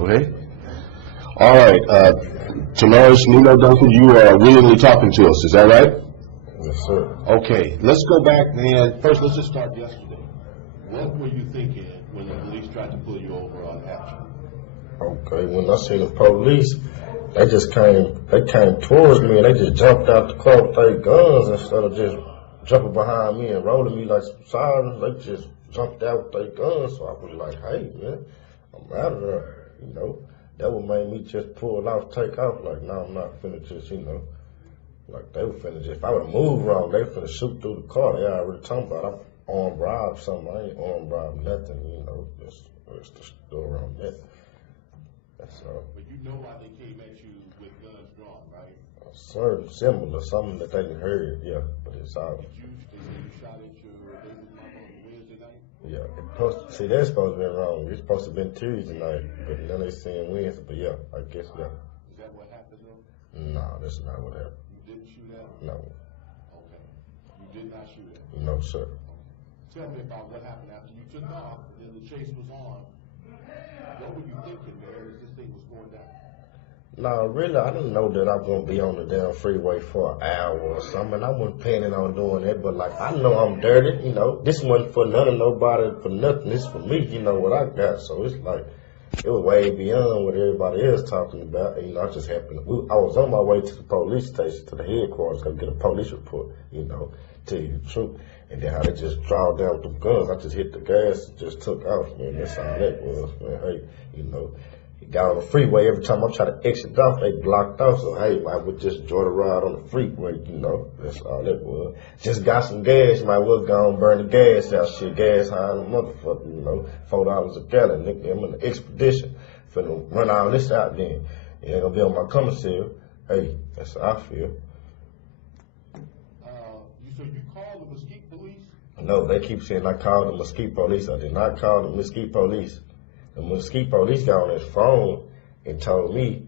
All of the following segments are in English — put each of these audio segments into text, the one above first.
Okay. All right. Tamaris Nino Duncan, you are willingly talking to us. Is that right? Yes, sir. Okay. Let's go back and first let's just start yesterday. What were you thinking when the police tried to pull you over on action? Okay, when I seen the police, they came towards me and they just jumped out the car with their guns instead of just jumping behind me and rolling me like some sirens. They just jumped out with their guns, so I was like, hey, man, I'm out of there, you know. That would make me just pull off, take off, like, no, I'm not finna just, you know, like they were finna just, if I would've moved wrong, they finna shoot through the car. They already talking about I'm armed robbed something. I ain't armed robbed nothing, you know, just the story on that. That's all. But you know why they came at you with guns drawn, right? Certain similar, something that they didn't heard, yeah, but it's all. Did you, they say you shot at your baby mama on Wednesday night? Yeah, see, that's supposed to be wrong. It's supposed to have been Tuesday night, but now they saying Wednesday, but yeah, I guess, yeah. Is that what happened though? No, that's not what happened. You didn't shoot at her? No. Okay. You did not shoot at her? No, sir. Tell me about what happened after you took off and the chase was on. What were you thinking, man, as this thing was going down? No, really, I didn't know that I was going to be on the damn freeway for an hour or something. I wasn't planning on doing that, but like, I know I'm dirty, you know. This wasn't for none of nobody, for nothing. This for me, you know, what I got. So it's like, it was way beyond what everybody else talking about. You know, I just happened to, I was on my way to the police station, to the headquarters, to get a police report, you know, tell you the truth. And then how they just draw down the guns, I just hit the gas and just took off, man. That's all that was, man. Hey, you know, got on the freeway. Every time I try to exit off, they blocked off. So, hey, I would just enjoy the ride on the freeway, you know. That's all that was. Just got some gas. Might well go and burn the gas out. Shit, gas high in the motherfucker, you know. $4 a gallon, nigga. I'm in the expedition. Finna run all this out then. You ain't gonna be on my commissary. Hey, that's how I feel. So you called the Mesquite police? No, they keep saying I called the Mesquite police. I did not call the Mesquite police. The Mesquite police got on his phone and told me,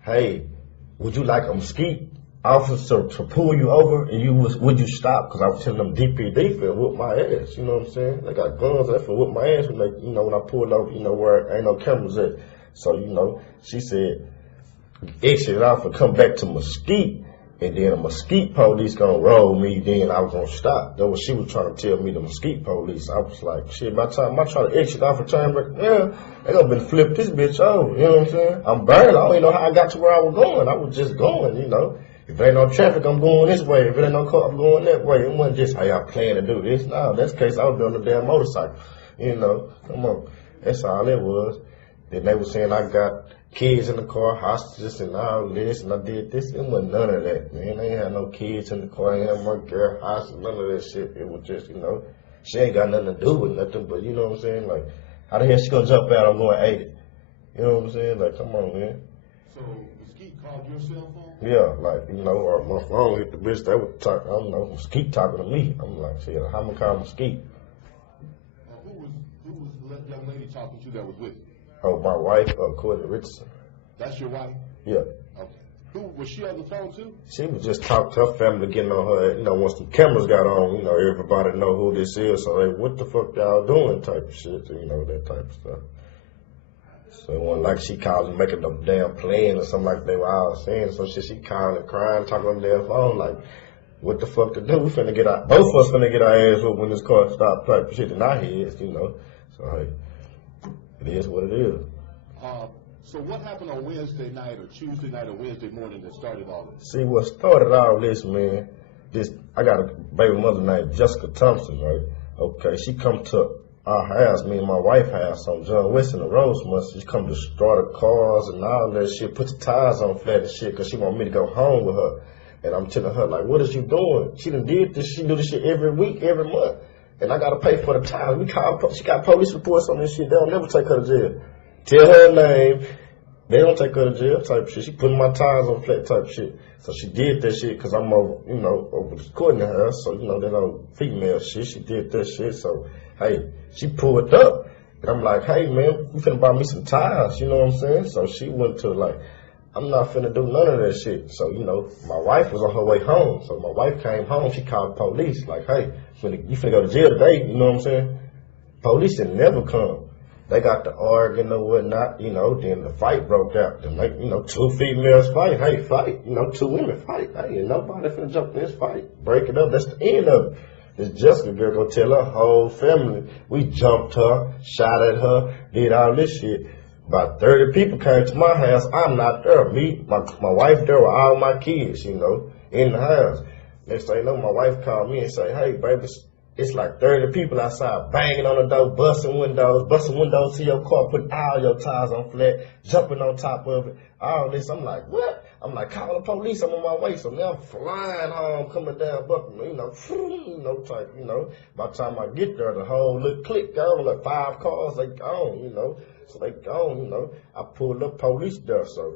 hey, would you like a Mesquite officer to pull you over and would you stop? Because I was telling them DPD for whoop my ass, you know what I'm saying? They got guns, they for whoop my ass when they, you know, when I pulled over, you know, where ain't no cameras at. So, you know, she said, exit off and come back to Mesquite. And then the Mesquite police gonna roll me, then I was gonna stop. That's what she was trying to tell me, the Mesquite police. I was like, shit, by the time I try to exit off and turn back, yeah, they gonna been flip this bitch over, you know what I'm saying? I'm burning, I don't even know how I got to where I was going. I was just going, you know. If there ain't no traffic, I'm going this way. If there ain't no car, I'm going that way. It wasn't just how y'all plan to do this. No, that's the case, I would be on the damn motorcycle, you know. Come on, that's all it was. Then they were saying I got kids in the car, hostages and all this, and I did this. It wasn't none of that, man. They ain't had no kids in the car, ain't had my girl hostage, none of that shit. It was just, you know, she ain't got nothing to do with nothing, but you know what I'm saying? Like, how the hell she gonna jump out? I'm going 80. You know what I'm saying? Like, come on, man. So, Mesquite called your cell phone? Yeah, like, you know, or my phone hit the bitch, they would talk, I don't know, Mesquite talking to me. I'm like, shit, how am I call Mesquite? Who was the young lady talking to that was with you? Oh, my wife, Courtney Richardson. That's your wife? Yeah. Okay. Who was she on the phone too? She was just talking to her family, getting on her, you know, once the cameras got on, you know, everybody know who this is, so they, what the fuck y'all doing type of shit, you know, that type of stuff. So it wasn't like she called and making no damn plan or something like they were all saying, so she called and crying, talking on the damn phone, like, what the fuck to do? We finna get our, both of us finna get our ass whooped when this car stopped type of shit in our heads, you know. So, hey, it is what it is. So what happened on Wednesday night or Tuesday night or Wednesday morning that started all of this? See, what started all this, man, I got a baby mother named Jessica Thompson, right? Okay, she come to our house, me and my wife's house on John West in the Rosemont. She come to destroy the cars and all that shit, put the tires on flat and shit, because she want me to go home with her. And I'm telling her, like, what is you doing? She done did this, she do this shit every week, every month. And I gotta pay for the tires. She got police reports on this shit. They'll never take her to jail. Tell her name. They don't take her to jail type shit. She putting my tires on flat type shit. So she did that shit because I'm over, you know, over the Courtney house. So, you know, that old female shit. She did that shit. So, hey, she pulled up. And I'm like, hey, man, you finna buy me some tires. You know what I'm saying? So she went to, like, I'm not finna do none of that shit. So, you know, my wife was on her way home. So my wife came home. She called the police. Like, hey, you finna go to jail today. You know what I'm saying? Police didn't never come. They got to arguing or whatnot, then the fight broke out. Then like, two females fight, hey, fight. Two women fight. Hey, ain't nobody finna jump in this fight. Break it up, that's the end of it. This Jessica girl gonna tell her whole family, we jumped her, shot at her, did all this shit. About 30 people came to my house. I'm not there. Me, my wife there with all my kids, in the house. Next thing you know, my wife called me and say, hey, baby, it's like 30 people outside banging on the door, busting windows to your car, putting all your tires on flat, jumping on top of it, all this. I'm like, what? I'm like, call the police, I'm on my way. So now I'm flying home, coming down Buckman, type. By the time I get there, the whole little clique gone, like 5 cars, they gone, So they gone, I pulled up police there, so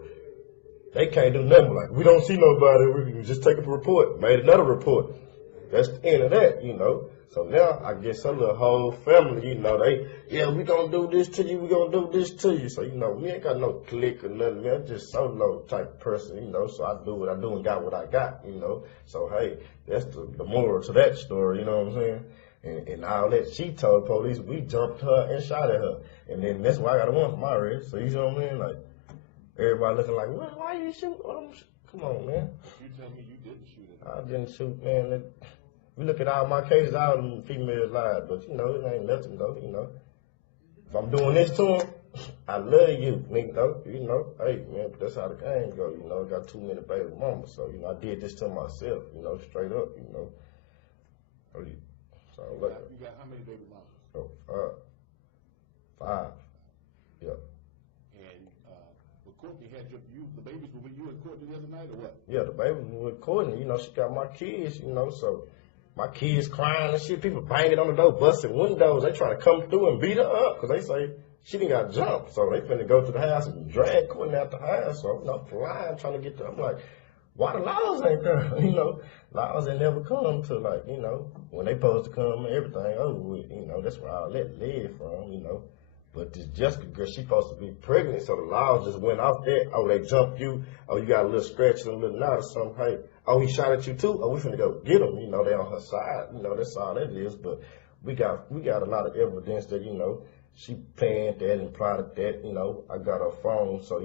they can't do nothing. Like, we don't see nobody, we just take up a report, made another report. That's the end of that, So now I guess her little whole family, we gonna do this to you, we gonna do this to you. So, we ain't got no clique or nothing, man. I'm just solo type person, So I do what I do and got what I got, So, hey, that's the moral to that story, you know what I'm saying? And all that, she told police, we jumped her and shot at her. And then that's why I got a warrant for my arrest. So, you know what I mean? Like, everybody looking like, well, why you shoot? Come on, man. You tell me you didn't shoot it. I didn't shoot, man. We look at all my cases, all them females lied, but it ain't nothing though, If I'm doing this to them, I love you, nigga, hey man, but that's how the game go, I got too many baby mamas, so, I did this to myself, straight up, So, you got how many baby mamas? Oh, 5, yeah. And, Courtney had the babies were with you and Courtney the other night, or what? Yeah, the babies were with Courtney, she got my kids, so. My kids crying and shit, people banging on the door, busting windows. They trying to come through and beat her up because they say she didn't got jumped. So they finna go to the house and drag Courtney out the house. So I'm flying trying to get there. I'm like, why the laws ain't there? Laws ain't never come to when they supposed to come and everything over with. That's where all that led from, But this Jessica girl, she supposed to be pregnant, so the laws just went off that. Oh, they jumped you. Oh, you got a little scratch and a little knot or something. Hey, oh, he shot at you too. Oh, we finna go get him. They on her side. That's all that is. But we got a lot of evidence that she planned that and plotted that. I got her phone, so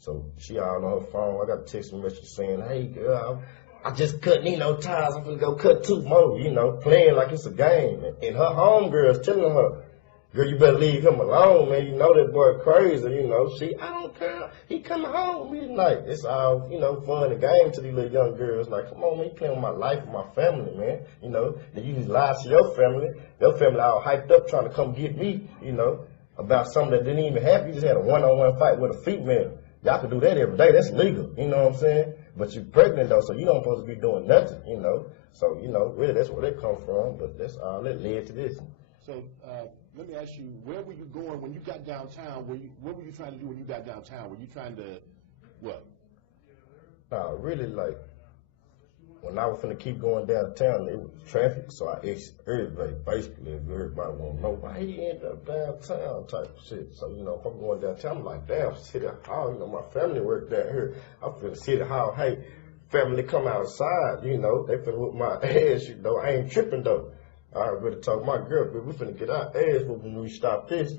so she all on her phone. I got a text message saying, hey girl, I just cut tires. I'm finna go cut 2 more. Playing like it's a game. And her homegirl's telling her, girl, you better leave him alone, man. That boy crazy, I don't care. He coming home with me tonight. It's all, fun and game to these little young girls. Like, come on, man, you playing with my life and my family, man. Then you just lie to your family. Your family all hyped up trying to come get me, about something that didn't even happen. You just had a one-on-one fight with a female. Y'all can do that every day. That's legal, you know what I'm saying? But you're pregnant, though, so you don't supposed to be doing nothing, So, really, that's where they come from. But that's all that led to this. So, let me ask you, where were you going when you got downtown? What were you trying to do when you got downtown? Were you trying to, what? Nah, really, like, when I was finna keep going downtown, it was traffic, so I asked everybody, basically, if everybody want to know why he ended up downtown type of shit. So, if I'm going downtown, I'm like, damn, City Hall, my family work down here. I'm finna City Hall, hey, family come outside, they finna whip my ass, I ain't tripping, though. I already talked to my girl, but we finna get our ass whooping when we stop this,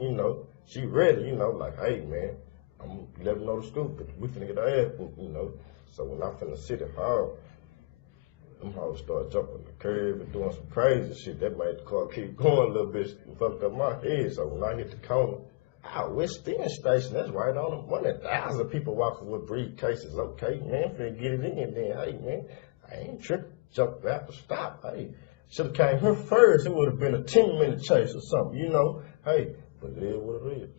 She ready, like, hey, man, I'm let them know the scoop, but we finna get our ass whooped, So when I finna City Hall, them hoes start jumping the curb and doing some crazy shit. That made the car keep going a little bit and fucked up my head. So when I hit the corner, West End Station, that's right on them. 1,000 people walking with briefcases. Okay, man, finna get it in then. Hey, man, I ain't tripping. Jump out the stop. Hey. Should have came here first. It would have been a 10-minute chase or something, Hey, but it is what it is,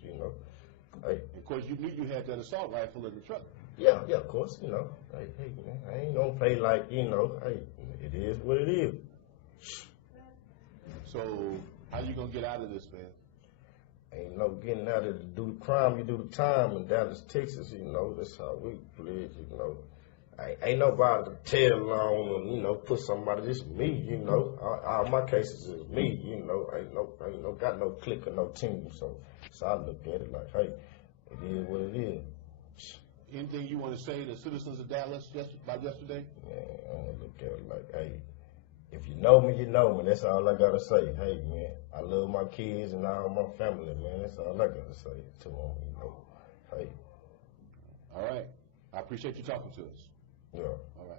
Hey. Of course, you knew you had that assault rifle in the truck. Yeah, of course, Hey, man, I ain't gonna play like, hey, it is what it is. So, how you gonna get out of this, man? Ain't no getting out of it. Do the crime, you do the time in Dallas, Texas, That's how we play, Ain't nobody to tell on or, put somebody, just me, All my cases is me, ain't got no clique or no team. So I look at it like, hey, it is what it is. Anything you want to say to citizens of Dallas about yesterday? Man, I want to look at it like, hey, If you know me, you know me. That's all I gotta say. Hey, man, I love my kids and all my family, man. That's all I gotta say to them, you know. Hey, All right. I appreciate you talking to us. yeah. All right.